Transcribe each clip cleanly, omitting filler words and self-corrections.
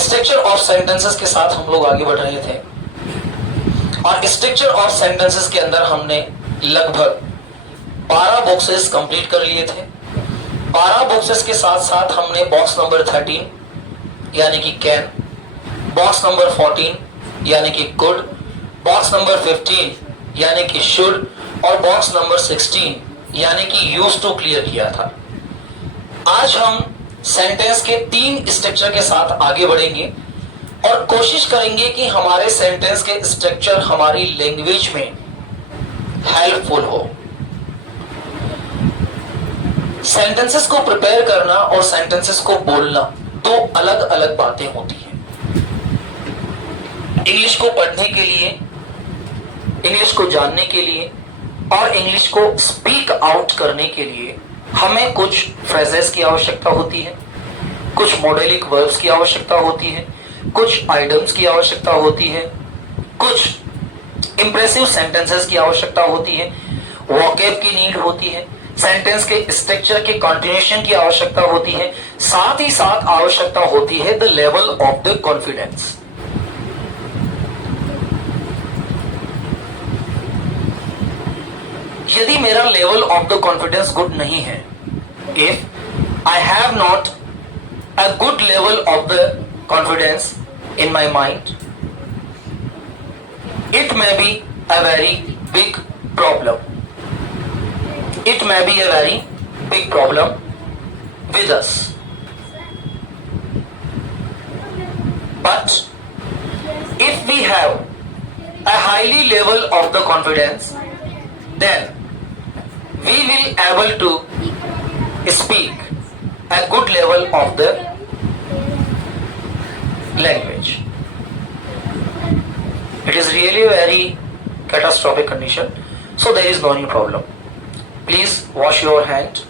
Structure of sentences के साथ हम लोग आगे बढ़ रहे थे और स्ट्रक्चर ऑफ सेंटेंसेस के अंदर हमने लगभग 12 बॉक्सेस कंप्लीट कर लिए थे। 12 बॉक्सेस के साथ साथ हमने बॉक्स नंबर 13 यानी कि कैन, बॉक्स नंबर 14 यानी कि कुड, बॉक्स नंबर 15 यानी कि शुड और बॉक्स नंबर 16 यानी कि यूज टू क्लियर किया था। आज हम सेंटेंस के 3 स्ट्रक्चर के साथ आगे बढ़ेंगे और कोशिश करेंगे कि हमारे सेंटेंस के स्ट्रक्चर हमारी लैंग्वेज में हेल्पफुल हो। सेंटेंसेस को प्रिपेयर करना और सेंटेंसेस को बोलना 2 अलग अलग बातें होती हैं। इंग्लिश को पढ़ने के लिए, इंग्लिश को जानने के लिए और इंग्लिश को स्पीक आउट करने के लिए हमें कुछ फ्रेजेस की आवश्यकता होती है, कुछ मॉडेलिक वर्ब्स की आवश्यकता होती है, कुछ आइडम्स की आवश्यकता होती है, कुछ इंप्रेसिव सेंटेंसेस की आवश्यकता होती है, वोकैब की नीड होती है, सेंटेंस के स्ट्रक्चर के कंटिन्यूएशन की आवश्यकता होती है, साथ ही साथ आवश्यकता होती है the level of the confidence. यदि मेरा level of the confidence good नहीं है, if I have not a good level of the confidence in my mind, it may be a very big problem. It may be a very big problem with us. But if we have a highly level of the confidence, then we will able to speak a good level of the language. It is really a very catastrophic condition, so there is no any problem. Please wash your hand.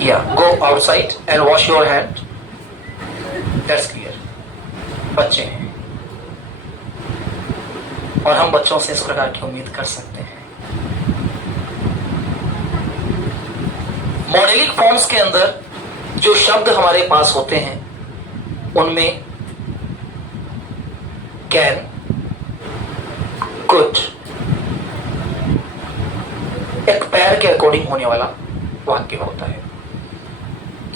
Yeah, go outside and wash your hand. That's clear. बच्चे हैं और हम बच्चों से इस प्रकार की उम्मीद कर सकते हैं। मॉडेलिक फॉर्म्स के अंदर जो शब्द हमारे पास होते हैं उनमें कैन, कुड एक पैर के अकॉर्डिंग होने वाला वाक्य होता है।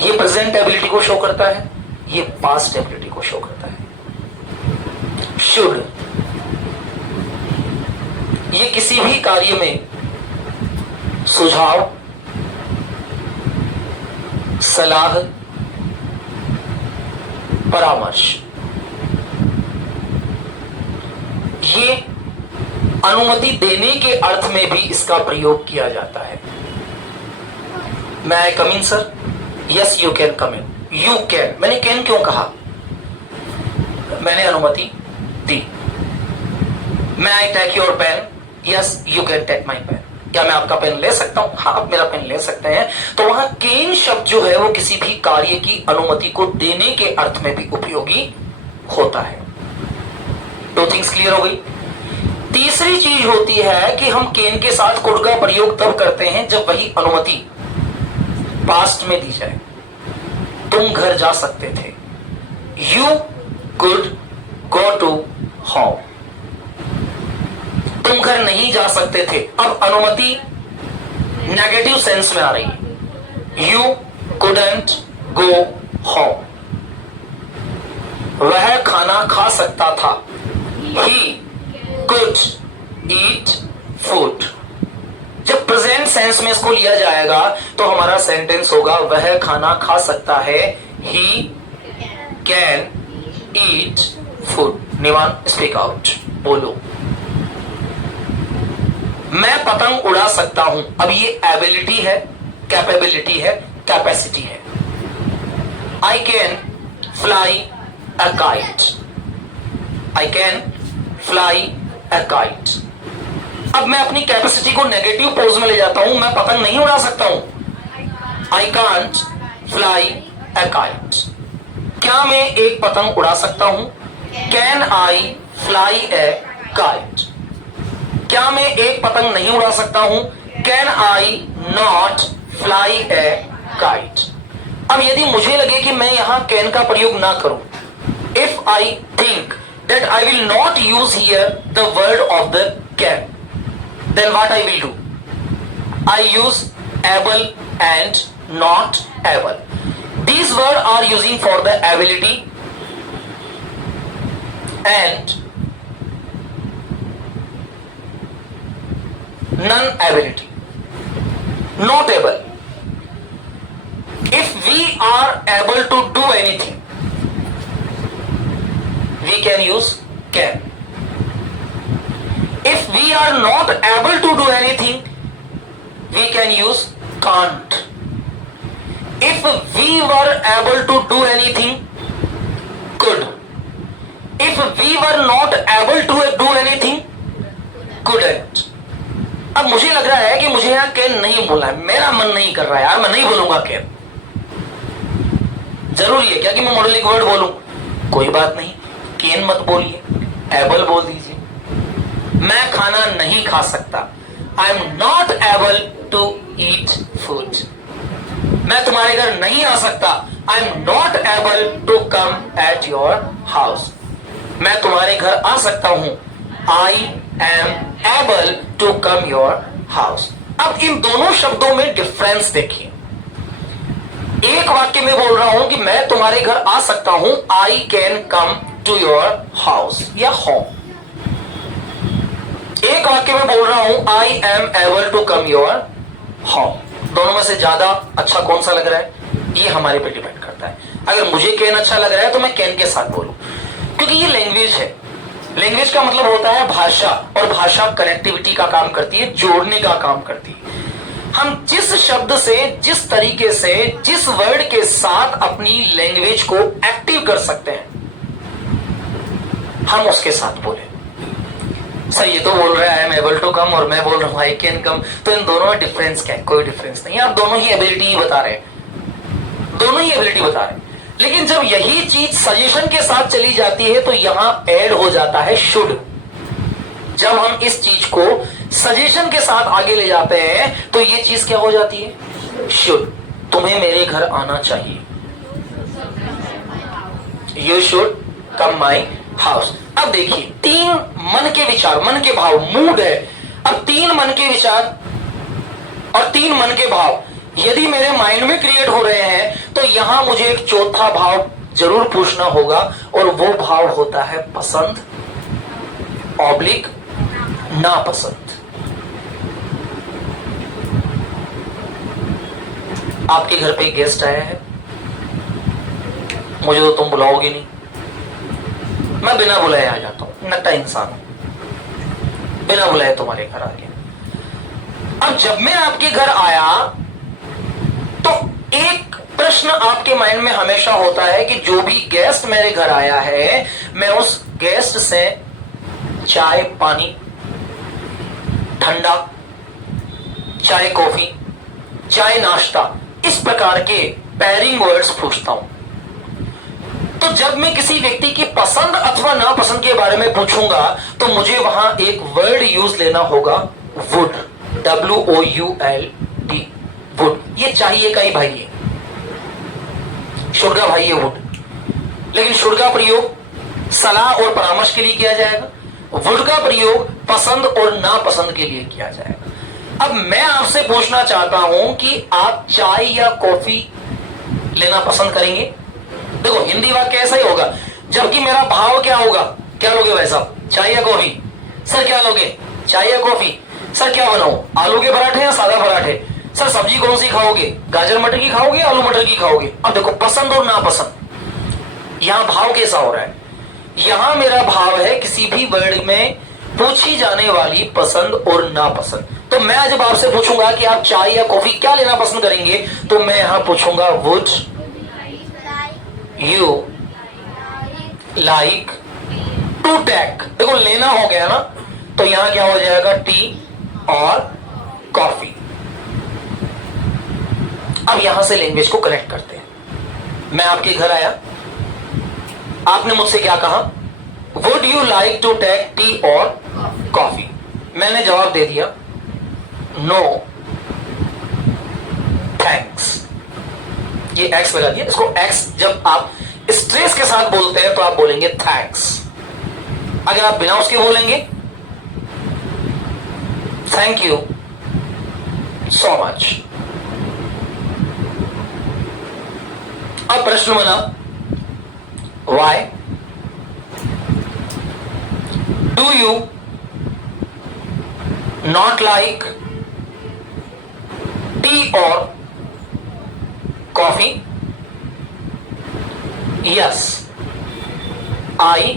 ये प्रेजेंट एबिलिटी को शो करता है, ये पास्ट एबिलिटी को शो करता है। शुड ये किसी भी कार्य में सुझाव, सलाह, परामर्श, ये अनुमति देने के अर्थ में भी इसका प्रयोग किया जाता है। May I come in sir? Yes you can come in. You can, मैंने कैन क्यों कहा? मैंने अनुमति दी। May I take your pen? Yes you can take my pen. क्या मैं आपका पेन ले सकता हूं? हाँ, आप मेरा पेन ले सकते हैं। तो वहां कैन शब्द जो है वो किसी भी कार्य की अनुमति को देने के अर्थ में भी उपयोगी होता है। 2 थिंग्स क्लियर हो गई। तीसरी चीज होती है कि हम कैन के साथ कुड का प्रयोग तब करते हैं जब वही अनुमति पास्ट में दी जाए। तुम घर जा सकते थे, you could go to home. तुम घर नहीं जा सकते थे, अब अनुमति नेगेटिव सेंस में आ रही है। You couldn't go home. वह खाना खा सकता था, ही कुड ईट फूड। जब प्रेजेंट सेंस में इसको लिया जाएगा तो हमारा सेंटेंस होगा वह खाना खा सकता है, he can eat food. Nivan speak out, बोलो। मैं पतंग उड़ा सकता हूं, अब ये एबिलिटी है, कैपेबिलिटी है, कैपेसिटी है। I can fly a kite. I can fly a kite. अब मैं अपनी कैपेसिटी को नेगेटिव पोज में ले जाता हूं, मैं पतंग नहीं उड़ा सकता हूं। I can't fly a kite. क्या मैं एक पतंग उड़ा सकता हूं? Can I fly a kite. क्या मैं एक पतंग नहीं उड़ा सकता हूं? Can I not fly a kite. अब यदि मुझे लगे कि मैं यहां कैन का प्रयोग ना करूं, if I think that I will not use here the word of the can, then what I will do, I use able and not able. These words are using for the ability and non-ability. Not able. If we are able to do anything, we can use can. If we are not able to do anything, we can use can't. If we were able to do anything, could. If we were not able to do anything, couldn't. अब मुझे लग रहा है कि मुझे यहां can नहीं बोलना है, मेरा मन नहीं कर रहा है यार, मैं नहीं बोलूंगा कैन. जरूरी है क्या कि मैं मॉडलिंग वर्ड बोलूं? कोई बात नहीं, कैन मत बोलिए, एबल बोल दीजिए. मैं खाना नहीं खा सकता, I am not able to eat food. मैं तुम्हारे घर नहीं आ सकता, I am not able to come at your house. मैं तुम्हारे घर आ सकता हूं, I am able to come your house. अब इन दोनों शब्दों में डिफरेंस देखिए. एक वाक्य में बोल रहा हूं कि मैं तुम्हारे घर आ सकता हूं, I can come to your house या होम. एक वाक्य में बोल रहा हूं, I am able to come your home. दोनों में से ज्यादा अच्छा कौन सा लग रहा है, ये हमारे पे डिपेंड करता है. अगर मुझे कैन अच्छा लग रहा है तो मैं कैन के साथ बोलूं, क्योंकि ये लैंग्वेज है. लैंग्वेज का मतलब होता है भाषा, और भाषा कनेक्टिविटी का काम करती है, जोड़ने का काम करती है. हम जिस शब्द से, जिस तरीके से, जिस वर्ड के साथ अपनी लैंग्वेज को एक्टिव कर सकते हैं, हम उसके साथ बोले. सर ये तो बोल रहा है I am able to come और मैं बोल रहा हूं आई कैन कम, तो इन दोनों में डिफरेंस क्या है? कोई डिफरेंस नहीं. आप दोनों ही एबिलिटी ही बता रहे हैं, दोनों ही एबिलिटी बता रहे हैं. लेकिन जब यही चीज सजेशन के साथ चली जाती है तो यहां ऐड हो जाता है शुड. जब हम इस चीज को सजेशन के साथ आगे ले जाते हैं तो ये चीज क्या हो जाती है? शुड. तुम्हें मेरे घर आना चाहिए, you should come my house. अब देखिए, तीन मन के विचार, मन के भाव, मूड है. अब तीन मन के विचार और तीन मन के भाव यदि मेरे माइंड में क्रिएट हो रहे हैं तो यहां मुझे एक चौथा भाव जरूर पूछना होगा, और वो भाव होता है पसंद ऑब्लिक नापसंद. आपके घर पे गेस्ट आया है, मुझे तो तुम बुलाओगे नहीं, मैं बिना बुलाए आ जाता हूं, नट्टा इंसान हूं, बिना बुलाए तुम्हारे घर आ गया. अब जब मैं आपके घर आया तो एक प्रश्न आपके माइंड में हमेशा होता है कि जो भी गेस्ट मेरे घर आया है, मैं उस गेस्ट से चाय पानी, ठंडा, चाय कॉफी, चाय नाश्ता, इस प्रकार के पेयरिंग वर्ड्स पूछता हूं. तो जब मैं किसी व्यक्ति की पसंद अथवा नापसंद के बारे में पूछूंगा तो मुझे वहां एक वर्ड यूज लेना होगा, वुड, WOULD, वुड. ये चाहिए का ही भाई है, शुड का भाई है वुड. लेकिन शुड का प्रयोग सलाह और परामर्श के लिए किया जाएगा, वुड का प्रयोग पसंद और नापसंद के लिए किया जाएगा. अब मैं आपसे पूछना चाहता हूं कि आप चाय या कॉफी लेना पसंद करेंगे? देखो हिंदी वाक्य ऐसा ही होगा, जबकि मेरा भाव क्या होगा, क्या लोगे भाई साहब, चाय या कॉफी? सर क्या लोगे, चाय या कॉफी? सर क्या बनाऊं, आलू के पराठे या सादा पराठे? सर सब्जी कौन सी खाओगे, गाजर मटर की खाओगे, आलू मटर की खाओगे? अब देखो पसंद और नापसंद, यहां भाव कैसा हो रहा है? यहां मेरा भाव है किसी भी वर्ड में पूछी जाने वाली पसंद और नापसंद. तो मैं जब आपसे पूछूंगा कि आप चाय या कॉफी क्या लेना पसंद करेंगे, तो मैं यहां पूछूंगा would you like to take. देखो लेना हो गया ना, तो यहां क्या हो जाएगा, टी और कॉफी. अब यहां से लैंग्वेज को कनेक्ट करते हैं. मैं आपके घर आया, आपने मुझसे क्या कहा, would you like to take tea और कॉफी? मैंने जवाब दे दिया, नो थैंक्स. ये एक्स लगा दिया, इसको एक्स जब आप स्ट्रेस के साथ बोलते हैं तो आप बोलेंगे थैंक्स। अगर आप बिना उसके बोलेंगे थैंक यू सो मच। अब प्रश्न बना why do you not like tea और coffee? Yes, I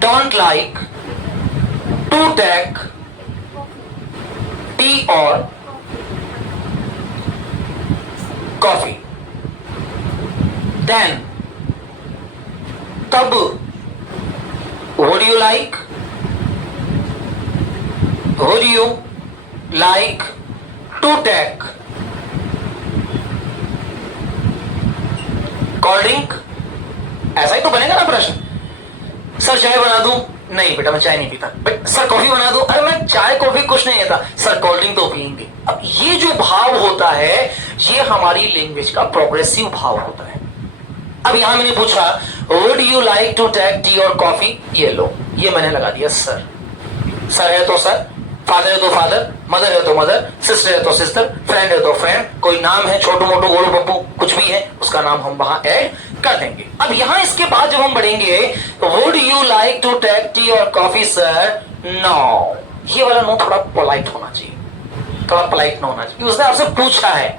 don't like to take tea और कॉफी। देन तब would you like to take cold drink? ऐसा ही तो बनेगा ना प्रश्न। सर चाय बना दूं? नहीं बेटा मैं चाय नहीं पीता। सर कॉफी बना दूं? अरे मैं चाय कॉफी कुछ नहीं आता। सर कोल्ड ड्रिंक तो पियेंगे। अब ये जो भाव होता है ये हमारी लैंग्वेज का प्रोग्रेसिव भाव होता है। अब यहां मैंने पूछा would you like to take tea और कॉफी? ये लो, ये मैंने लगा दिया सर। सर है तो सर, फादर है तो फादर, मदर है तो मदर, सिस्टर है तो सिस्टर, फ्रेंड है तो फ्रेंड, कोई नाम है छोटू मोटू गोलू पप्पू कुछ भी है उसका नाम हम वहां ऐड कर देंगे। अब यहां इसके बाद जब हम बढ़ेंगे would you like to take tea और कॉफी सर? नो, ये वाला नो थोड़ा पोलाइट होना चाहिए, थोड़ा पोलाइट ना होना चाहिए। उसने आपसे पूछा है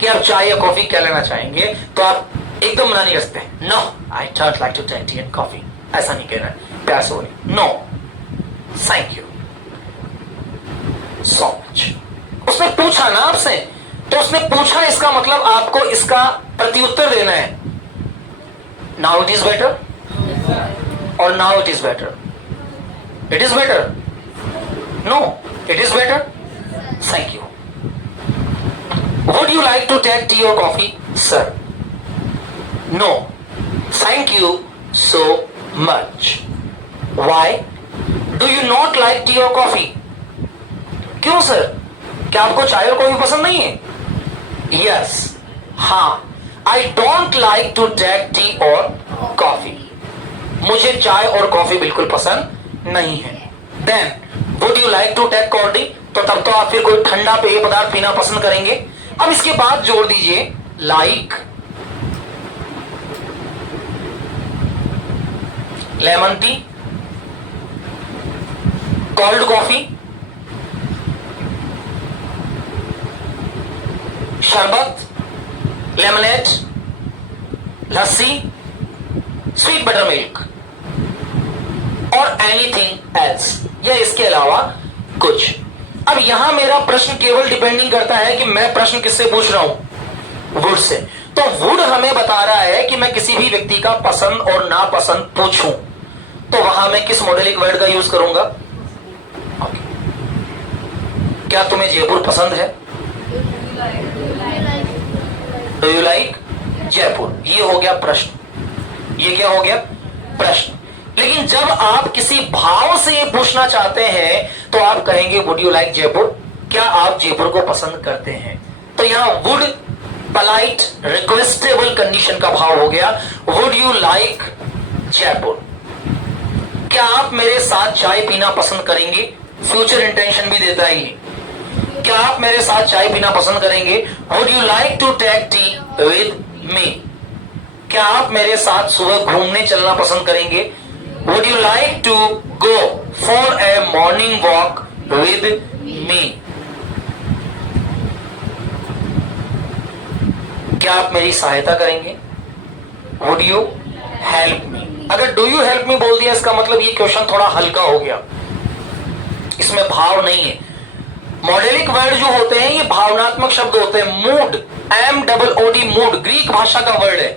कि आप चाय या कॉफी क्या लेना चाहेंगे तो आप एकदम मना नहीं कर सकते। No I don't like to take tea and coffee, ऐसा नहीं कहना है, प्यार से बोलिए no thank you so much. उसने पूछा ना आपसे, तो उसने पूछा इसका मतलब आपको इसका प्रत्युत्तर देना है। नाउ इट इज बेटर और now it is better? It is better? No it is better? Thank you. Would you like to take tea और coffee sir? No thank you so much. Why do you not like tea और coffee? क्यों sir, क्या आपको चाय और coffee पसंद नहीं है? यस, हाँ, I don't like to take tea और कॉफी, मुझे चाय और कॉफी बिल्कुल पसंद नहीं है। Then would you like to take cold drink? तो तब तो आप फिर कोई ठंडा पेय पदार्थ पीना पसंद करेंगे। अब इसके बाद जोड़ दीजिए like lemon tea, cold coffee, शरबत, लेमनेड, लस्सी, स्वीट बटर मिल्क और एनीथिंग एल्स, या इसके अलावा कुछ। अब यहां मेरा प्रश्न केवल डिपेंडिंग करता है कि मैं प्रश्न किससे पूछ रहा हूं, वुड से। तो वुड हमें बता रहा है कि मैं किसी भी व्यक्ति का पसंद और नापसंद पूछूं तो वहां मैं किस मॉडलिक वर्ड का यूज करूंगा? क्या तुम्हें जयपुर पसंद है? Do you like Jaipur? ये हो गया प्रश्न। ये क्या हो गया? प्रश्न। लेकिन जब आप किसी भाव से ये पूछना चाहते हैं तो आप कहेंगे वुड यू लाइक जयपुर? क्या आप जयपुर को पसंद करते हैं? तो यहां वुड पोलाइट रिक्वेस्टेबल कंडीशन का भाव हो गया। Would you like Jaipur? क्या आप मेरे साथ चाय पीना पसंद करेंगे? फ्यूचर इंटेंशन भी देता है ये। क्या आप मेरे साथ चाय पीना पसंद करेंगे? Would you like to take tea with me? क्या आप मेरे साथ सुबह घूमने चलना पसंद करेंगे? Would you like to go for a morning walk with me? क्या आप मेरी सहायता करेंगे? Would you help me? अगर डू यू हेल्प मी बोल दिया इसका मतलब ये क्वेश्चन थोड़ा हल्का हो गया, इसमें भाव नहीं है। मॉडेलिक वर्ड जो होते हैं ये भावनात्मक शब्द होते हैं। मूड, MOOD, मूड ग्रीक भाषा का वर्ड है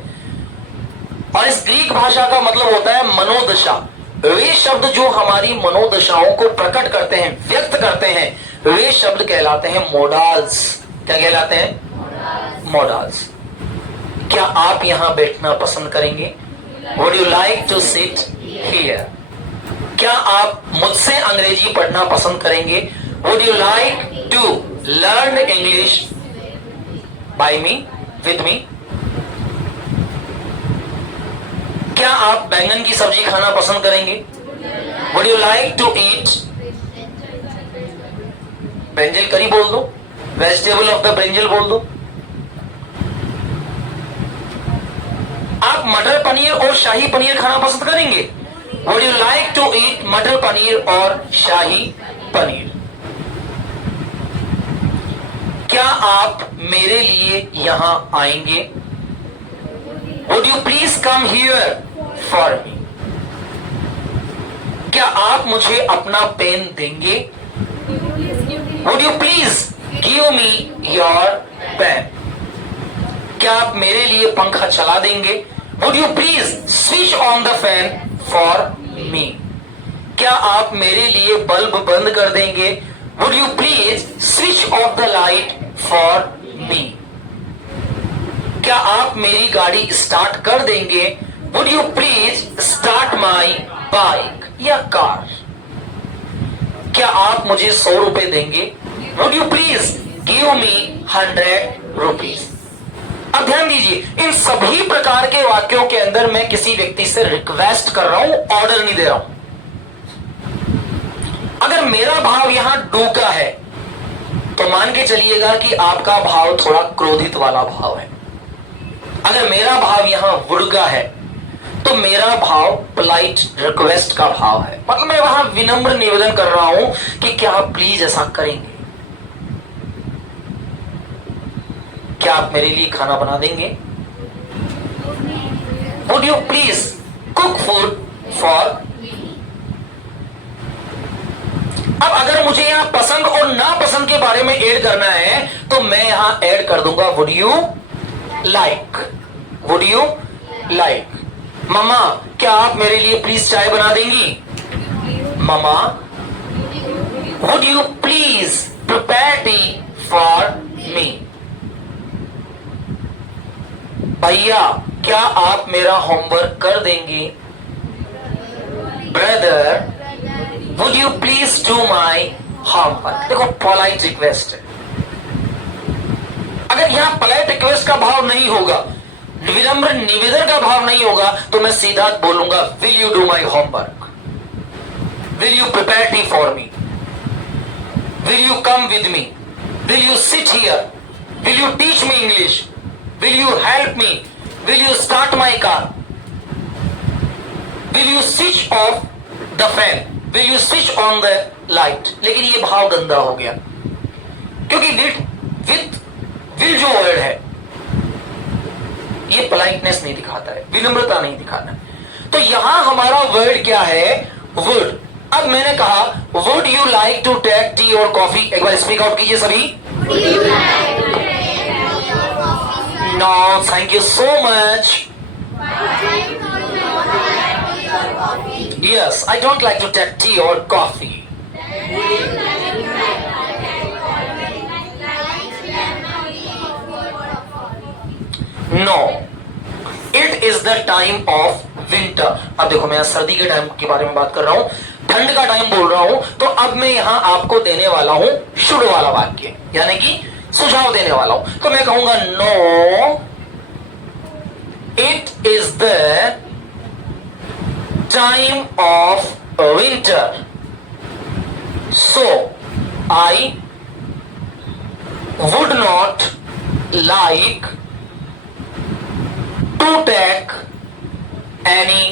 और इस ग्रीक भाषा का मतलब होता है मनोदशा। वे शब्द जो हमारी मनोदशाओं को प्रकट करते हैं, व्यक्त करते हैं, वे शब्द कहलाते हैं मोडाल्स। क्या कहलाते हैं? मोडाल्स। क्या आप यहां बैठना पसंद करेंगे? Would you like to sit here? क्या आप मुझसे अंग्रेजी पढ़ना पसंद करेंगे? Would you like to learn English by me? With me? क्या आप बैंगन की सब्जी खाना पसंद करेंगे? Would you like to eat? Brinjal curry बोल दो, वेजिटेबल ऑफ द ब्रिंजल बोल दो। आप मटर पनीर और शाही पनीर खाना पसंद करेंगे? Would you like to eat matar paneer और शाही पनीर? क्या आप मेरे लिए यहां आएंगे? Would you please come here for me? क्या आप मुझे अपना पेन देंगे? Would you please give me your pen? क्या आप मेरे लिए पंखा चला देंगे? Would you please switch on the fan for me? क्या आप मेरे लिए बल्ब बंद कर देंगे? Would you please switch off the light for me? क्या आप मेरी गाड़ी स्टार्ट कर देंगे? Would you please start my bike या कार? क्या आप मुझे 100 रुपए देंगे? Would you please give me 100 rupees? अब ध्यान दीजिए, इन सभी प्रकार के वाक्यों के अंदर मैं किसी व्यक्ति से रिक्वेस्ट कर रहा हूं, ऑर्डर नहीं दे रहा हूं। अगर मेरा भाव यहां डू का है तो मान के चलिएगा कि आपका भाव थोड़ा क्रोधित वाला भाव है। अगर मेरा भाव यहां वुड का है तो मेरा भाव पोलाइट रिक्वेस्ट का भाव है। मतलब मैं वहां विनम्र निवेदन कर रहा हूं कि क्या आप प्लीज ऐसा करेंगे? क्या आप मेरे लिए खाना बना देंगे? Would you please cook food for? अब अगर मुझे यहां पसंद और नापसंद के बारे में ऐड करना है तो मैं यहां ऐड कर दूंगा would you like? Would you like? मामा क्या आप मेरे लिए प्लीज चाय बना देंगी? मामा would you please prepare tea for me? भैया क्या आप मेरा होमवर्क कर देंगे? Brother would you please do my homework? देखो पोलाइट रिक्वेस्ट है। अगर यहां पोलाइट रिक्वेस्ट का भाव नहीं होगा, विनम्र निवेदन का भाव नहीं होगा, तो मैं सीधा बोलूंगा will you do my homework? Will you prepare tea for me? Will you come with me? Will you sit here? Will you teach me English? Will you help me? Will you start my car? Will you switch off the fan? Will you switch on the light? लेकिन ये भाव गंदा हो गया, क्योंकि with will जो word है ये पोलाइटनेस नहीं दिखाता है, विनम्रता नहीं दिखाता है। तो यहां हमारा वर्ड क्या है? वुड। अब मैंने कहा would you like to take tea और कॉफी? एक बार स्पीक आउट कीजिए सभी। No thank you so much. Yes I don't like to take tea और coffee. No it is the time of winter. अब देखो मैं सर्दी के टाइम के बारे में बात कर रहा हूं, ठंड का टाइम बोल रहा हूं, तो अब मैं यहां आपको देने वाला हूं शुड वाला वाक्य, यानी कि सुझाव देने वाला हूं। तो मैं कहूंगा no it is the time of winter, so I would not like to take any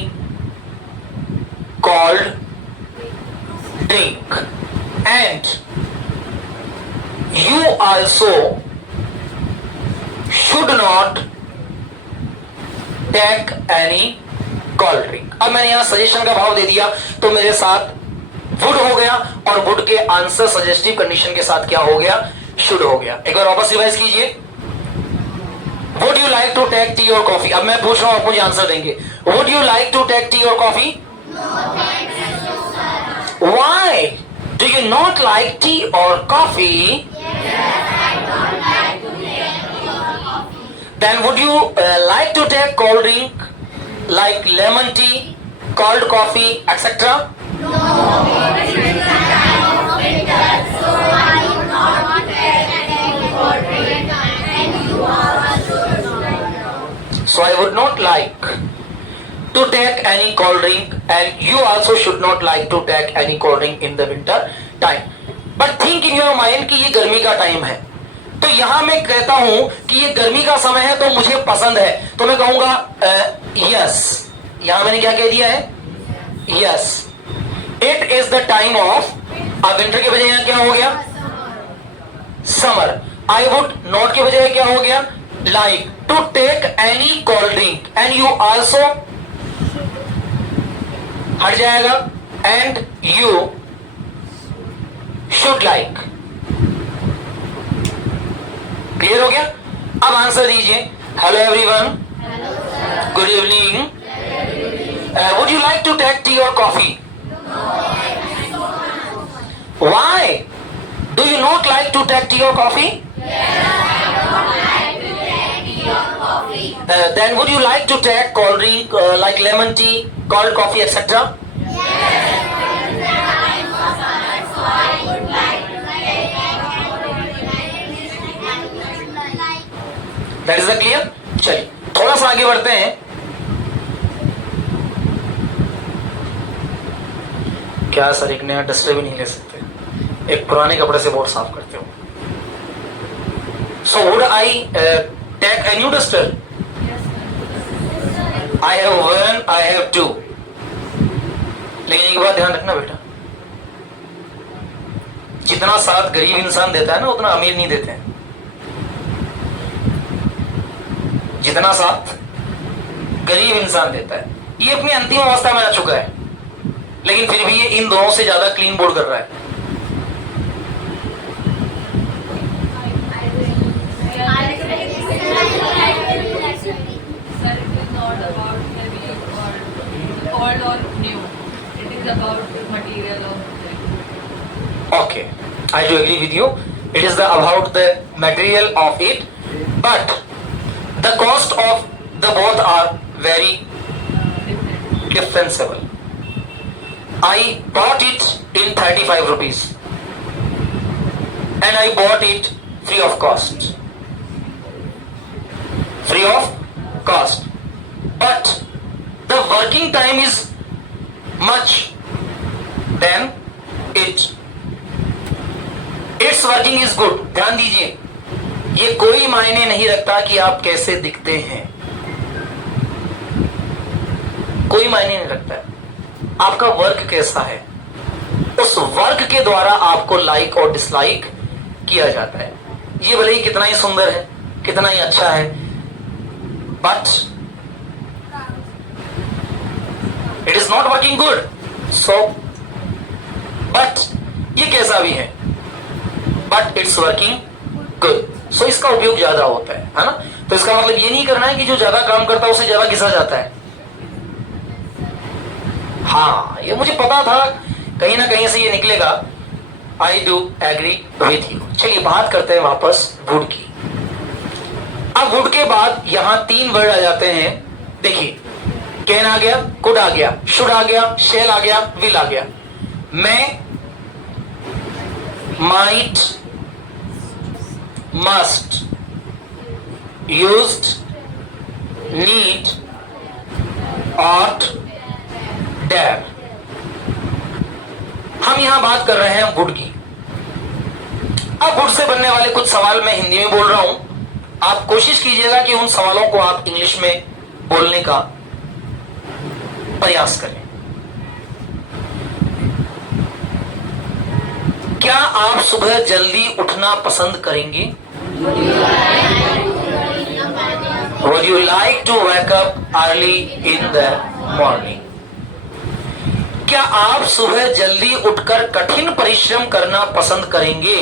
cold drink, and you also should not take any cold drink। अब मैंने यहां सजेशन का भाव दे दिया तो मेरे साथ वुड हो गया, और वुड के आंसर सजेस्टिव कंडीशन के साथ क्या हो गया? शुड हो गया। एक बार वापस रिवाइज कीजिए। Would you like to take tea or coffee? अब मैं पूछ रहा हूं, आप मुझे आंसर देंगे। Would you like to take tea or coffee? No, thank you, sir. Why? Do you not like tea or coffee? Yes, I don't like to take tea or coffee. Then would you like to take cold drink, like lemon tea, cold coffee, etc.? No, it is the time of winter, so I will not take any cold drink, and you also So I would not like to take any cold drink, and you also should not like to take any cold drink in the winter time. But think in your mind कि ये गर्मी का time है, तो यहां मैं कहता हूं कि ये गर्मी का समय है तो मुझे पसंद है, तो मैं कहूंगा यस. यहां मैंने क्या कह दिया है? Yes. It is the time of. अब विंटर के बजाय यहां क्या हो गया? समर. आई वुड नॉट के बजाय क्या हो गया? Like to take any cold drink, and you also हट जाएगा, and you should like. Clear हो गया? अब आंसर दीजिए. Hello everyone, good evening. Would you like to take tea और coffee? Why? Do you not like to take tea or coffee? Yes, I don't like to take tea or coffee. Then would you like to take cold drink like lemon tea, cold coffee, etc.? Yes, it is the time for summer, so I would like to take That is the clear? चलिए थोड़ा सा आगे बढ़ते हैं. क्या sir, एक नया duster भी नहीं ले सकते? एक पुराने कपड़े से बोर्ड साफ करते हो. So would I take a new duster? I have one, I have two. लेकिन एक बात ध्यान रखना बेटा, जितना साथ गरीब इंसान देता है ना उतना अमीर नहीं देते हैं. जितना साथ गरीब इंसान देता है, ये अपनी अंतिम अवस्था में आ चुका है, लेकिन फिर भी ये इन दोनों से ज्यादा क्लीन बोर्ड कर रहा है. Old or new, it is about the material of it. Okay, I do agree with you. It is about the material of it, but the cost of the both are very differentiable. I bought it in 35 rupees and I bought it free of cost. Free of cost. But the working time is much than it. Its working is good. ध्यान दीजिए, ये कोई मायने नहीं रखता कि आप कैसे दिखते हैं. कोई मायने नहीं रखता है. आपका वर्क कैसा है, उस वर्क के द्वारा आपको लाइक और डिसलाइक किया जाता है. ये भले ही कितना ही सुंदर है, कितना ही अच्छा है, but it is not working good. So but ये कैसा भी है, बट इट्स वर्किंग गुड. सो इसका उपयोग ज्यादा होता है ना. तो इसका मतलब ये नहीं करना है कि जो ज्यादा काम करता है उसे ज्यादा घिसा जाता है. हाँ, ये मुझे पता था, कहीं ना कहीं से ये निकलेगा. I do agree with you. चलिए बात करते हैं वापस वुड की. अब वुड के बाद यहां 3 वर्ड आ जाते हैं. देखिए, कैन आ गया, कुड आ गया, शुड आ गया, शेल आ गया, विल आ गया. May, might, must, used, need, ought, dare. हम यहां बात कर रहे हैं वुड की. अब वुड से बनने वाले कुछ सवाल मैं हिंदी में बोल रहा हूं. आप कोशिश कीजिएगा कि उन सवालों को आप इंग्लिश में बोलने का प्रयास करें. क्या आप सुबह जल्दी उठना पसंद करेंगे? Would you like to wake up early in the morning? क्या आप सुबह जल्दी उठकर कठिन परिश्रम करना पसंद करेंगे?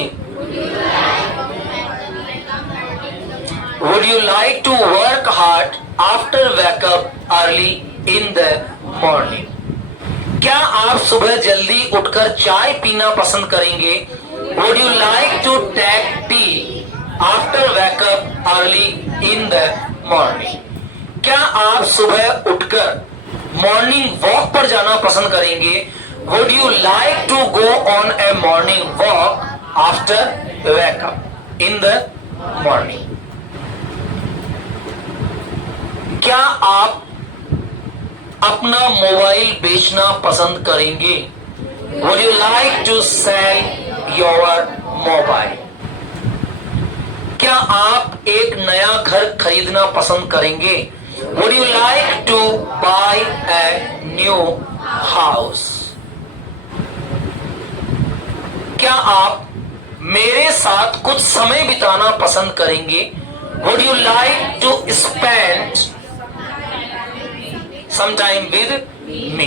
Would you like to work hard after wake up early in the morning? क्या आप सुबह जल्दी उठकर चाय पीना पसंद करेंगे? Would you like to take tea after wake up early in the morning? क्या आप सुबह उठकर मॉर्निंग वॉक पर जाना पसंद करेंगे? Would you like to go on a morning walk after wake up in the morning? क्या आप अपना मोबाइल बेचना पसंद करेंगे? Would you like to sell your mobile? क्या आप एक नया घर खरीदना पसंद करेंगे? Would you like to buy a new house? क्या आप मेरे साथ कुछ समय बिताना पसंद करेंगे? Would you like to spend some time with me?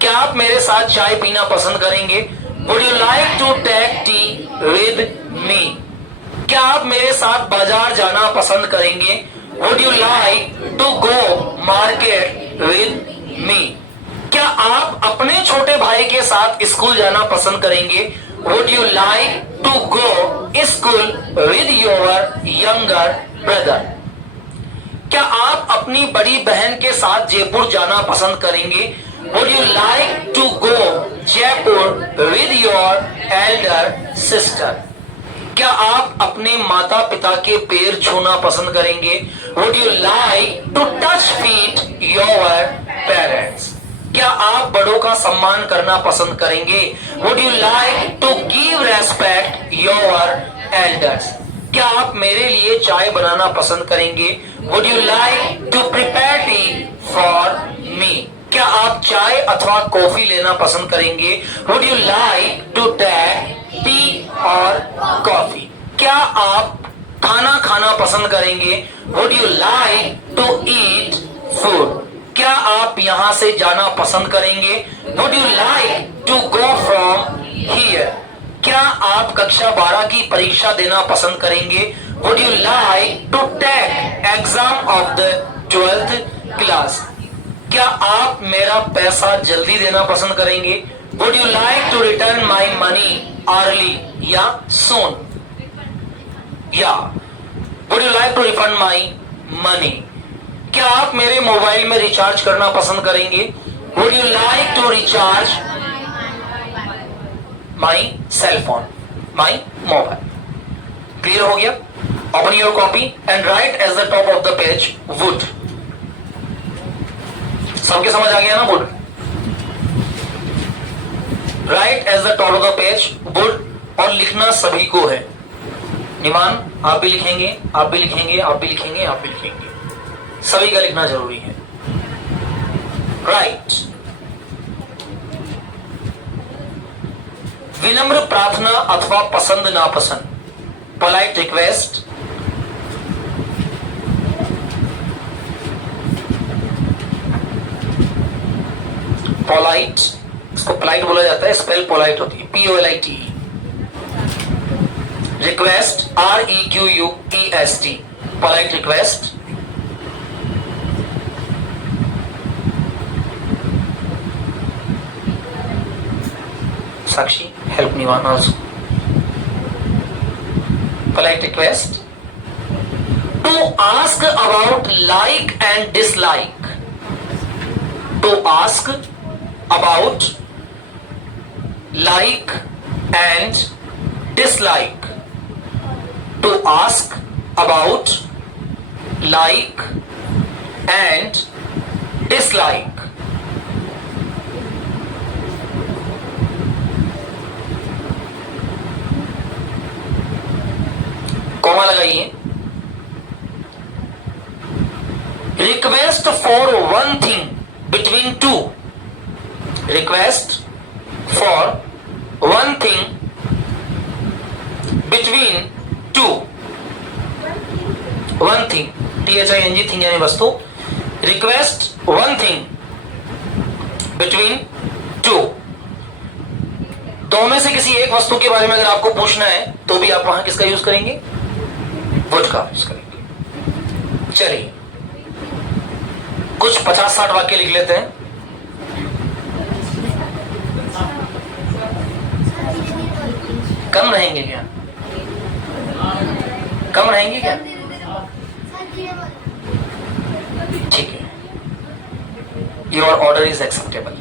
क्या आप मेरे साथ चाय पीना पसंद करेंगे? Would you like to take tea with me? क्या आप मेरे साथ बाजार जाना पसंद करेंगे? Would you like to go market with me? क्या आप अपने छोटे भाई के साथ स्कूल जाना पसंद करेंगे? Would you like to go school with your younger brother? क्या आप अपनी बड़ी बहन के साथ जयपुर जाना पसंद करेंगे? Would you like to go Jaipur with your elder sister? क्या आप अपने माता पिता के पैर छूना पसंद करेंगे? Would you like to touch feet your parents? क्या आप बड़ों का सम्मान करना पसंद करेंगे? Would you like to give respect your elders? क्या आप मेरे लिए चाय बनाना पसंद करेंगे? Would you like to prepare tea for me? क्या आप चाय अथवा कॉफी लेना पसंद करेंगे? Would you like to take tea or coffee? क्या आप खाना खाना पसंद करेंगे? Would you like to eat food? क्या आप यहां से जाना पसंद करेंगे? Would you like to go from here? क्या आप कक्षा 12 की परीक्षा देना पसंद करेंगे? Would you like to take exam of the 12th class? क्या आप मेरा पैसा जल्दी देना पसंद करेंगे? Would you like to return my money early या soon? या Would you like to refund my money? क्या आप मेरे मोबाइल में रिचार्ज करना पसंद करेंगे? Would you like to recharge my cell phone, my mobile? Clear हो गया? Open your copy and write as the top of the page would. सबके समझ आ गया ना? would. Write as the top of the page would. और लिखना सभी को है. निमान आप भी लिखेंगे, आप भी लिखेंगे, आप भी लिखेंगे, आप भी लिखेंगे. सभी का लिखना जरूरी है. राइट. विनम्र प्रार्थना अथवा पसंद नापसंद. Polite request. पोलाइट, इसको पोलाइट बोला जाता है, स्पेल पोलाइट होती है, POLITE. Request REQUEST. Polite request. Sakshi, help Nivan also. Polite request. To ask about like and dislike. To ask about like and dislike. To ask about like and dislike. Comma लगाइए. Request for one thing between two. Request for one thing between two. One thing, THING, thing यानी वस्तु. Request one thing between two. दो में से किसी एक वस्तु के बारे में अगर आपको पूछना है तो भी आप वहां किसका यूज करेंगे? वुड का यूज करेंगे. चलिए कुछ 50-60 वाक्य लिख लेते हैं. कम रहेंगे क्या? कम रहेंगे क्या? ठीक है. Your order is acceptable.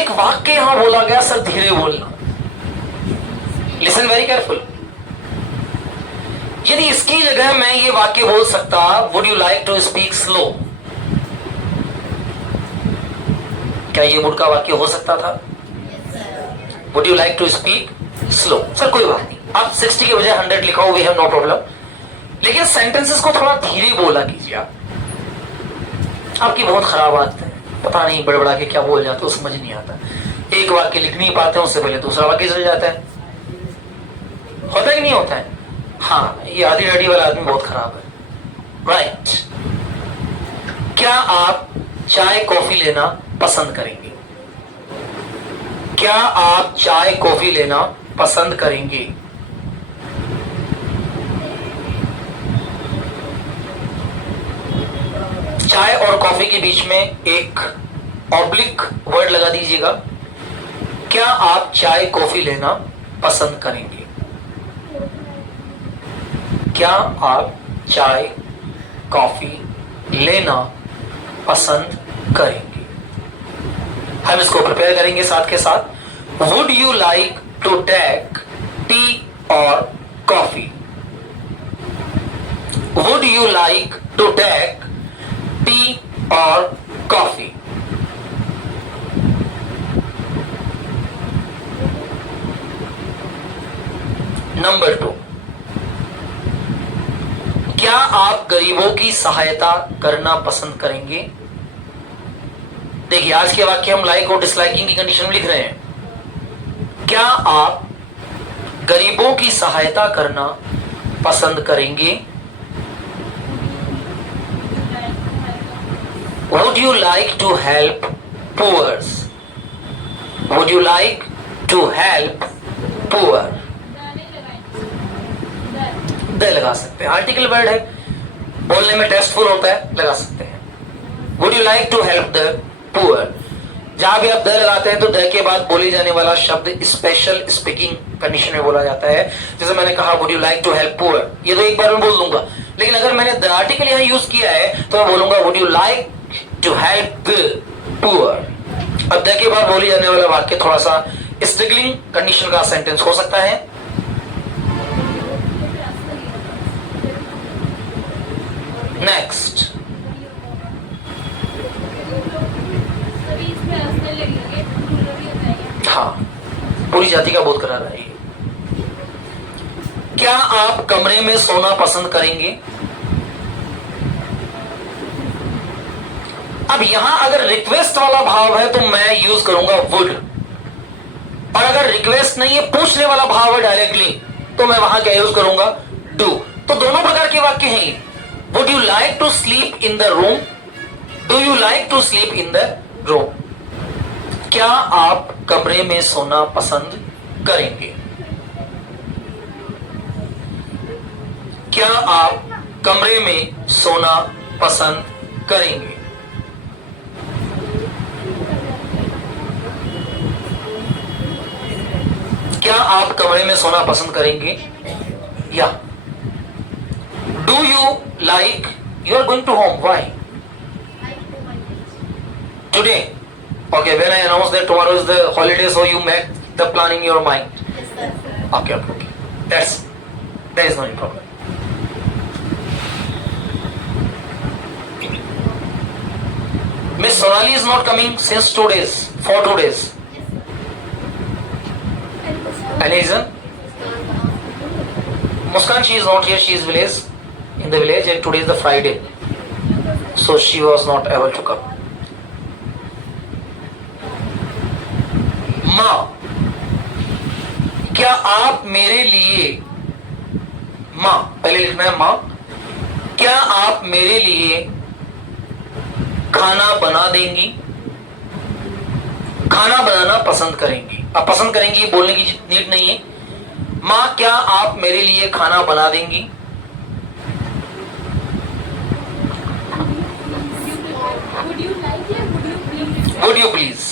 एक वाक्य यहां बोला गया, सर धीरे बोलना. Listen very careful. यदि इसकी जगह मैं ये वाक्य बोल सकता, would you like to speak slow, क्या ये वुड का वाक्य हो सकता था? Would you like to speak slow. Sir कोई बात नहीं, आप 60 के बजाय 100 लिखाओ, वी हैव नो प्रॉब्लम, लेकिन सेंटेंसेस को थोड़ा धीरे बोला कीजिए। आपकी बहुत खराब आदत है, पता नहीं बड़बड़ा के क्या बोल जाते हो, समझ नहीं आता। एक वाक्य लिख नहीं पाते, उससे पहले दूसरा वाक्य चल जाता है। होता ही नहीं होता है। हाँ, ये आधी डाडी वाला आदमी बहुत खराब है। राइट। क्या आप चाय कॉफी लेना पसंद करेंगे? क्या आप चाय कॉफी लेना पसंद करेंगे? चाय और कॉफी के बीच में एक ऑब्लिक वर्ड लगा दीजिएगा। क्या आप चाय कॉफी लेना पसंद करेंगे? क्या आप चाय कॉफी लेना पसंद करेंगे? हम इसको प्रिपेयर करेंगे साथ के साथ। Would you like to take tea और coffee? Would you like to take tea और कॉफी? नंबर 2, क्या आप गरीबों की सहायता करना पसंद करेंगे? देखिए, आज के वाक्य हम लाइक और डिसलाइकिंग की कंडीशन में लिख रहे हैं। क्या आप गरीबों की सहायता करना पसंद करेंगे? Would you like to help poor? Would you like to help poor? The लगा सकते हैं, आर्टिकल वर्ड है, बोलने में टेस्टफुल होता है, लगा सकते हैं। Would you like to help the poor? जहां भी आप द लगाते हैं तो द के बाद बोले जाने वाला शब्द स्पेशल स्पीकिंग कंडीशन में बोला जाता है। जैसे मैंने कहा would you like to help poor, ये तो एक बार में बोल दूंगा, लेकिन अगर मैंने द आर्टिकल यहां यूज किया है तो मैं बोलूंगा would you like to help the poor. अब द के बाद बोली जाने वाला वाक्य थोड़ा सा स्ट्रगलिंग कंडीशन का सेंटेंस हो सकता है। नेक्स्ट, हाँ, पूरी जाति का बोध करा रहा है ये। क्या आप कमरे में सोना पसंद करेंगे? अब यहां अगर रिक्वेस्ट वाला भाव है तो मैं यूज करूंगा वुड, और अगर रिक्वेस्ट नहीं है, पूछने वाला भाव है डायरेक्टली, तो मैं वहां क्या यूज करूंगा? डू। तो दोनों प्रकार के वाक्य हैं। Would you like to sleep in the room? Do you like to sleep in the room? क्या आप कमरे में सोना पसंद करेंगे? क्या आप कमरे में सोना पसंद करेंगे? क्या आप कमरे में सोना पसंद करेंगे? या do you like, you are going to home, why? Today? Okay, when I announced that tomorrow is the holiday, so you make the plan in your mind. Okay. There is no problem. Miss Sonali is not coming since 2 days, for 2 days. Any reason? Muskan, she is not here, she is in the village, and today is the Friday, so she was not able to come. माँ, क्या आप मेरे लिए, माँ पहले लिखना है, माँ क्या आप मेरे लिए खाना बना देंगी? खाना बनाना पसंद करेंगी। अब पसंद करेंगी बोलने की नीड नहीं है। माँ क्या आप मेरे लिए खाना बना देंगी? Would you please?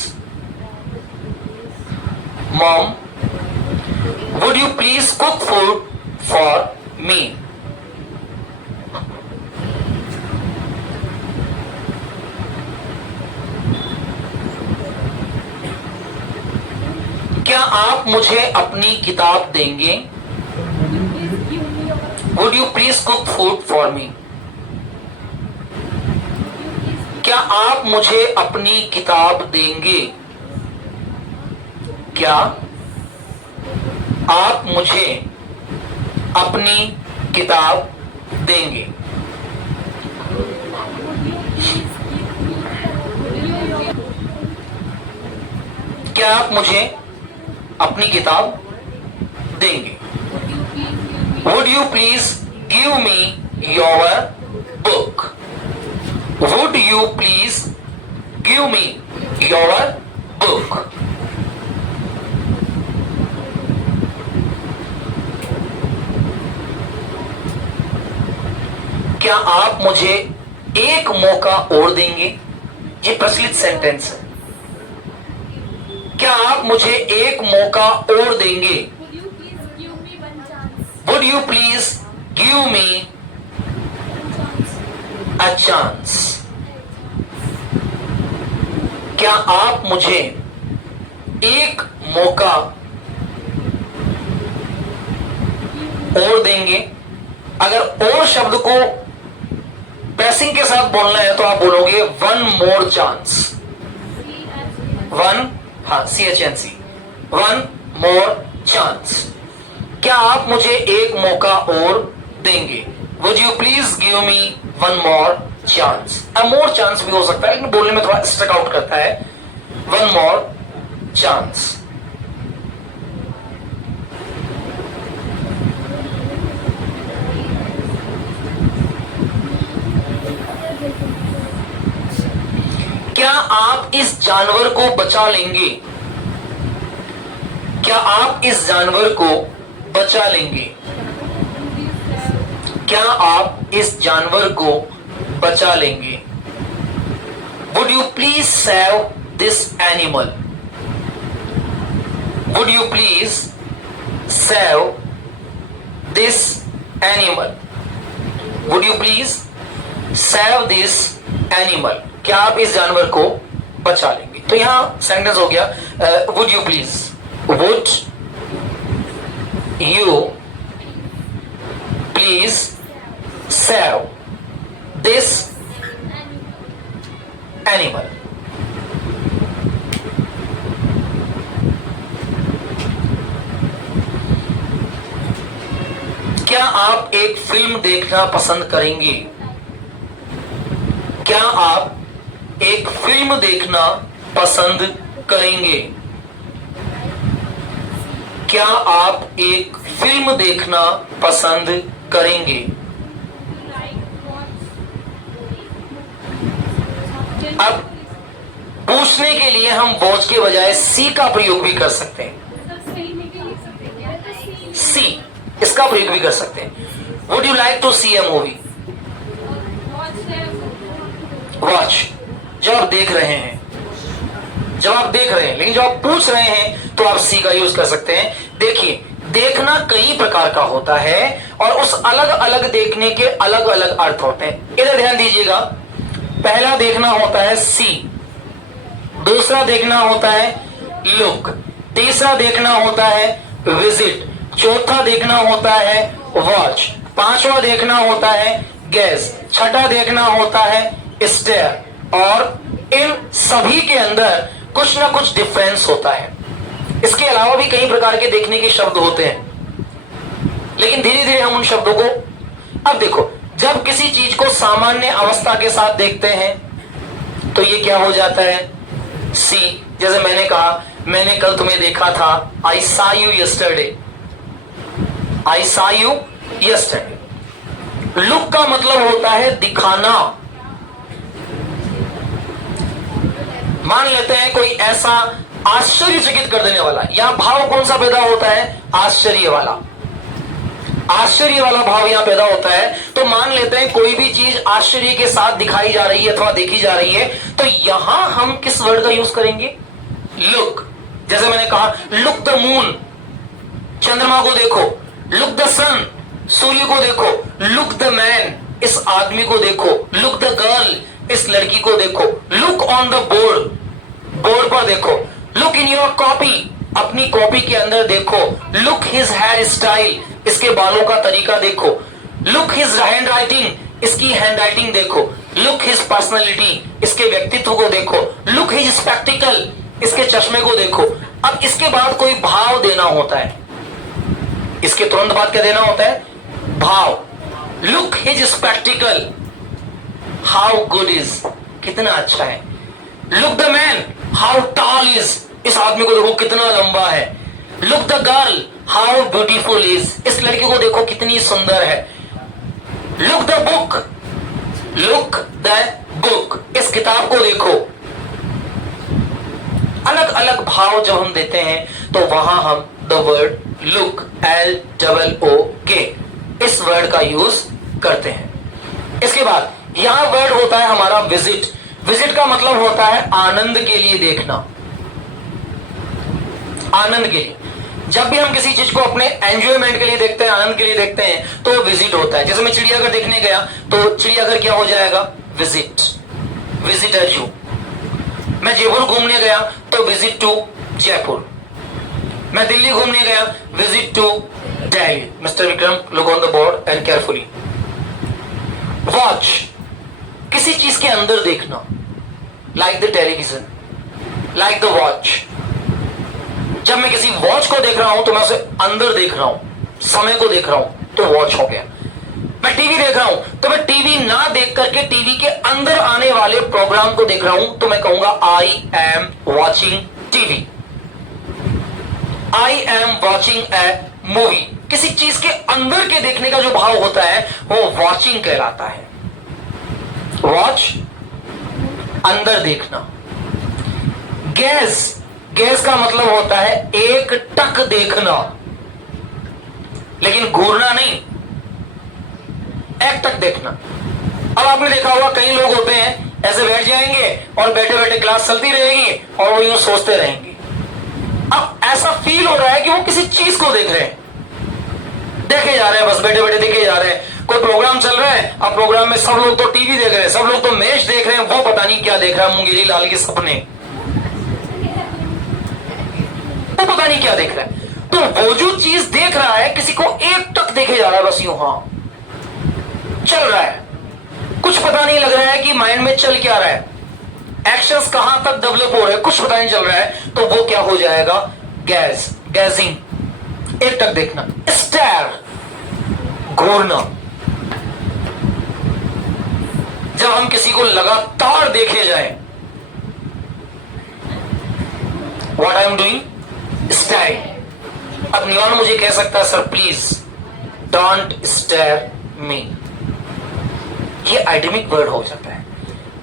Mom, would you please cook food for me? क्या आप मुझे अपनी किताब देंगे? Would you please cook food for me? क्या आप मुझे अपनी किताब देंगे? क्या आप मुझे अपनी किताब देंगे? क्या आप मुझे अपनी किताब देंगे? Would you please give me your book? Would you please give me your book? क्या आप मुझे एक मौका और देंगे? ये प्रचलित सेंटेंस है। क्या आप मुझे एक मौका और देंगे? Would you please give me a chance? क्या आप मुझे एक मौका और देंगे? अगर और शब्द को प्रेसिंग के साथ बोलना है तो आप बोलोगे वन मोर चांस। वन, हाँ, CHNC, वन मोर चांस। क्या आप मुझे एक मौका और देंगे? Would you please give me one more chance? A more chance भी हो सकता है, लेकिन बोलने में थोड़ा स्ट्रक आउट करता है। One more chance। क्या आप इस जानवर को बचा लेंगे? क्या आप इस जानवर को बचा लेंगे? क्या आप इस जानवर को बचा लेंगे? Would you please save this animal? Would you please save this animal? Would you please save this animal? क्या आप इस जानवर को बचा लेंगे? तो यहां सेंटेंस हो गया would you please, would you please save this animal? क्या आप एक फिल्म देखना पसंद करेंगे? क्या आप एक फिल्म देखना पसंद करेंगे? क्या आप एक फिल्म देखना पसंद करेंगे? अब पूछने के लिए हम वॉच के बजाय सी का प्रयोग भी कर सकते हैं। सी, इसका प्रयोग भी कर सकते हैं। Would you like to see a movie? Watch, जब आप देख रहे हैं, जब आप देख रहे हैं, लेकिन जब आप पूछ रहे हैं तो आप सी का यूज कर सकते हैं। देखिए, देखना कई प्रकार का होता है और उस अलग अलग देखने के अलग अलग अर्थ होते हैं। इधर ध्यान दीजिएगा। पहला देखना होता है सी, दूसरा देखना होता है लुक, तीसरा देखना होता है विजिट, चौथा देखना होता है वॉच, पांचवा देखना होता है गेस, छठा देखना होता है स्टेयर। और इन सभी के अंदर कुछ ना कुछ डिफरेंस होता है। इसके अलावा भी कई प्रकार के देखने के शब्द होते हैं, लेकिन धीरे धीरे हम उन शब्दों को, अब देखो, जब किसी चीज को सामान्य अवस्था के साथ देखते हैं तो ये क्या हो जाता है? सी। जैसे मैंने कहा, मैंने कल तुम्हें देखा था, आई saw you yesterday, I saw you yesterday। Look का मतलब होता है दिखाना। मान लेते हैं कोई ऐसा आश्चर्यचकित कर देने वाला, यहां भाव कौन सा पैदा होता है? आश्चर्य वाला। आश्चर्य वाला भाव यहां पैदा होता है। तो मान लेते हैं कोई भी चीज आश्चर्य के साथ दिखाई जा रही है अथवा देखी जा रही है, तो यहां हम किस वर्ड का यूज करेंगे? लुक। जैसे मैंने कहा, लुक द मून, चंद्रमा को देखो, लुक द सन, सूर्य को देखो, लुक द मैन, इस आदमी को देखो, लुक द गर्ल, इस लड़की को देखो, look on the board, board पर देखो, लुक इन योर कॉपी, अपनी कॉपी के अंदर देखो, लुक हिज हेयर स्टाइल, इसके बालों का तरीका देखो। लुक हिज हैंड राइटिंग, इसकी हैंड राइटिंग देखो। लुक हिज पर्सनैलिटी, इसके व्यक्तित्व को देखो। लुक हिज स्पेक्टिकल, इसके चश्मे को देखो। अब इसके बाद कोई भाव देना होता है, इसके तुरंत बाद क्या देना होता है? भाव। Look his spectacled, how good is, कितना अच्छा है। Look the man, how tall is, इस आदमी को देखो कितना लंबा है। Look the girl, how beautiful is, इस लड़की को देखो कितनी सुंदर है। Look the book, look the book, इस किताब को देखो। अलग अलग भाव जब हम देते हैं तो वहां हम द वर्ड लुक, LOOK, इस वर्ड का यूज करते हैं। इसके बाद यहां वर्ड होता है हमारा विजिट। विजिट का मतलब होता है आनंद के लिए देखना, आनंद के लिए। जब भी हम किसी चीज को अपने एंजॉयमेंट के लिए देखते हैं, आनंद के लिए देखते हैं, तो विजिट होता है। जैसे मैं चिड़ियाघर देखने गया तो चिड़ियाघर क्या हो जाएगा? विजिट, विजिट अ जू। मैं जयपुर घूमने गया तो विजिट टू जयपुर। मैं दिल्ली घूमने गया, visit to Delhi. Mister Vikram, look on the board and carefully. Watch, किसी चीज के अंदर देखना, like the television, like the watch. जब मैं किसी वॉच को देख रहा हूं तो मैं उसे अंदर देख रहा हूं, समय को देख रहा हूं, तो वॉच हो गया। मैं टीवी देख रहा हूं तो मैं टीवी ना देख करके टीवी के अंदर आने वाले प्रोग्राम को देख रहा हूं, तो मैं कहूंगा I am watching TV, I am watching A movie. किसी चीज के अंदर के देखने का जो भाव होता है वो वॉचिंग कहलाता है। वॉच, अंदर देखना। गैज, गैज का मतलब होता है एक टक देखना, लेकिन घूरना नहीं, एक टक देखना। अब आपने देखा होगा कई लोग होते हैं ऐसे बैठ जाएंगे और बैठे बैठे क्लास चलती रहेगी और वो यूं सोचते रहेंगे। अब ऐसा फील हो रहा है कि वो किसी चीज को देख रहे हैं, देखे जा रहे हैं, बस बैठे बैठे देखे जा रहे हैं। कोई प्रोग्राम चल रहा है, अब प्रोग्राम में सब लोग तो टीवी देख रहे हैं, सब लोग तो मैच देख रहे हैं, वो पता नहीं क्या देख रहा है, मुंगेरी लाल के सपने, वो पता नहीं क्या देख रहा है। तो वो जो चीज देख रहा है किसी को एक टक देखे जा रहा है, बस यूं हाँ चल रहा है, कुछ पता नहीं लग रहा है कि माइंड में चल क्या रहा है, एक्शंस कहां तक डेवलप हो रहे हैं, कुछ पता नहीं चल रहा है। तो वो क्या हो जाएगा? गैज, गैजिंग, एक टक देखना। स्टेयर, घूरना। जब हम किसी को लगातार देखे जाए, what I am doing? Steering. अब नियॉन मुझे कह सकता है सर प्लीज डोंट स्टेयर मी, ये आइडेमिक वर्ड हो जाता है।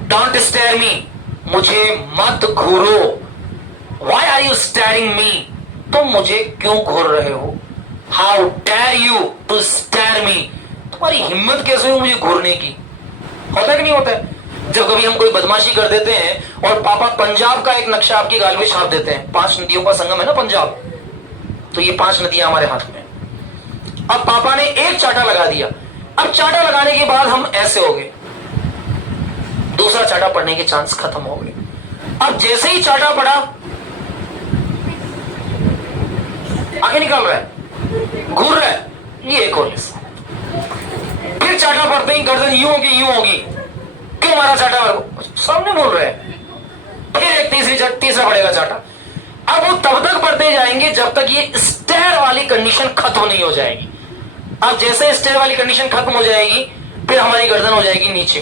डोंट स्टेयर मी, मुझे मत घूरो। Why are you staring me, तुम मुझे क्यों घूर रहे हो? How dare you to stare me, तुम्हारी हिम्मत कैसे हुई मुझे घूरने की? होता है कि नहीं होता है? जब कभी हम कोई बदमाशी कर देते हैं और पापा पंजाब का एक नक्शा आपकी गाल में छाप देते हैं, 5 नदियों का संगम है ना पंजाब, तो ये 5 नदियां हमारे हाथ में। अब पापा ने एक चाटा लगा दिया, अब चाटा लगाने के बाद हम ऐसे हो गए, दूसरा चाटा पड़ने के चांस खत्म हो गए। अब जैसे ही चाटा पड़ा आगे निकल रहा है, घूर रहा है, ये एक और हिस्सा। फिर चाटा पड़ते ही गर्दन यूं होगी, यूं होगी, क्यों मारा चाटा मेरे को? सामने बोल रहे हैं। फिर एक तीसरा पड़ेगा चाटा। अब वो तब तक पढ़ते जाएंगे जब तक ये स्टेयर वाली कंडीशन खत्म नहीं हो जाएगी। अब जैसे स्टेयर वाली कंडीशन खत्म हो जाएगी फिर हमारी गर्दन हो जाएगी नीचे,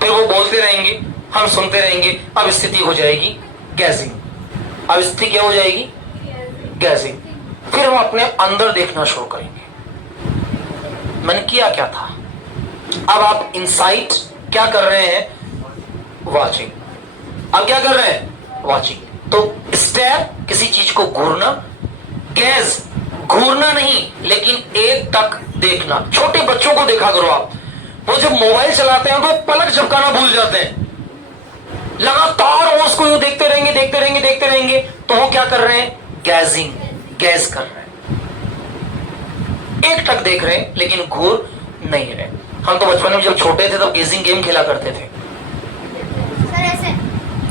फिर वो बोलते रहेंगे, हम सुनते रहेंगे। अब स्थिति हो जाएगी गैजिंग। अब स्थिति क्या हो जाएगी? गैजिंग। फिर हम अपने अंदर देखना शुरू करेंगे, मैंने किया क्या था। अब आप इनसाइट क्या कर रहे हैं? वॉचिंग। अब क्या कर रहे हैं? वॉचिंग। तो स्टेयर, किसी चीज को घूरना। गैज, घूरना नहीं लेकिन एक टक देखना। छोटे बच्चों को देखा करो आप, वो जब मोबाइल चलाते हैं तो पलक झपकाना भूल जाते हैं, लगातार वो उसको यूं देखते रहेंगे देखते रहेंगे देखते रहेंगे। तो वो क्या कर रहे हैं? गैजिंग, गैज कर रहे हैं, एक टक देख रहे हैं लेकिन घूर नहीं रहे। हम तो बचपन में जब छोटे थे तब गेजिंग गेम खेला करते थे। सर ऐसे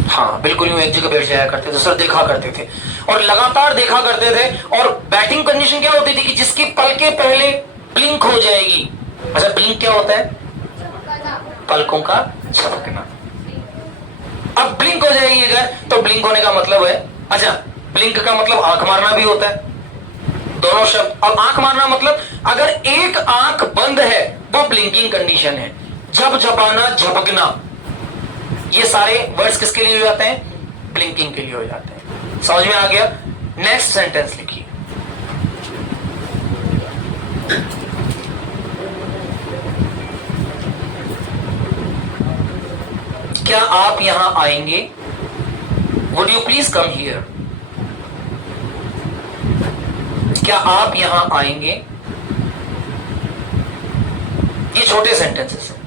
हाँ बिल्कुल यूं एक जगह बैठ जाया करते थे सर, देखा करते थे और लगातार देखा करते थे। और बैटिंग कंडीशन क्या होती थी कि जिसकी पलके पहले ब्लिंक हो जाएगी। अच्छा ब्लिंक क्या होता है? पलकों का झपकना। अब ब्लिंक हो जाएगी अगर, तो ब्लिंक होने का मतलब है, अच्छा ब्लिंक का मतलब आंख मारना भी होता है, दोनों शब्द। अब आंख मारना मतलब अगर एक आंख बंद है वो ब्लिंकिंग कंडीशन है। झपझपाना, झपकना, ये सारे वर्ड्स किसके लिए हो जाते हैं? ब्लिंकिंग के लिए हो जाते हैं। समझ में आ गया? नेक्स्ट सेंटेंस लिखिए। क्या आप यहां आएंगे? Would you please come here? क्या आप यहां आएंगे? ये छोटे सेंटेंसेस हैं।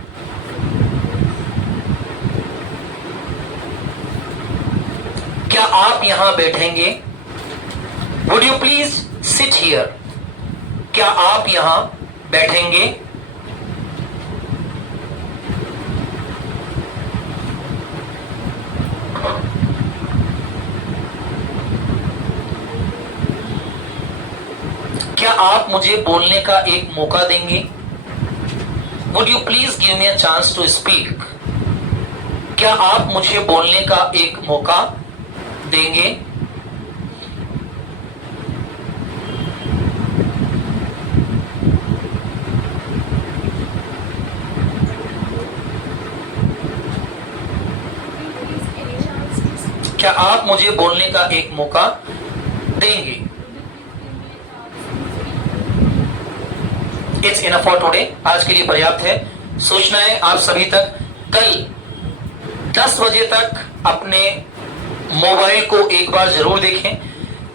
क्या आप यहां बैठेंगे? Would you please sit here? क्या आप यहां बैठेंगे? क्या आप मुझे बोलने का एक मौका देंगे? Would you please give me a chance to speak? क्या आप मुझे बोलने का एक मौका देंगे? क्या आप मुझे बोलने का एक मौका देंगे? It's enough for today. आज के लिए पर्याप्त है। सूचनाएं आप सभी तक। कल 10 बजे तक अपने मोबाइल को एक बार जरूर देखें।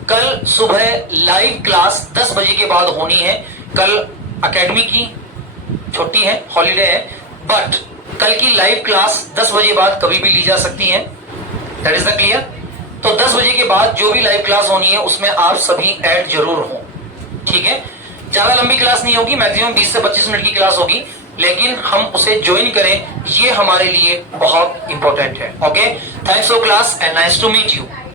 कल सुबह लाइव क्लास 10 बजे के बाद होनी है। कल एकेडमी की छुट्टी है, हॉलीडे है, बट कल की लाइव क्लास 10 बजे बाद कभी भी ली जा सकती है। That is the clear. तो 10 बजे के बाद जो भी लाइव क्लास होनी है उसमें आप सभी ऐड जरूर हो, ठीक है? ज्यादा लंबी क्लास नहीं होगी, मैक्सिमम 20 से 25 मिनट की क्लास होगी, लेकिन हम उसे ज्वाइन करें, ये हमारे लिए बहुत इंपॉर्टेंट है। Okay, thanks for class and nice to meet you.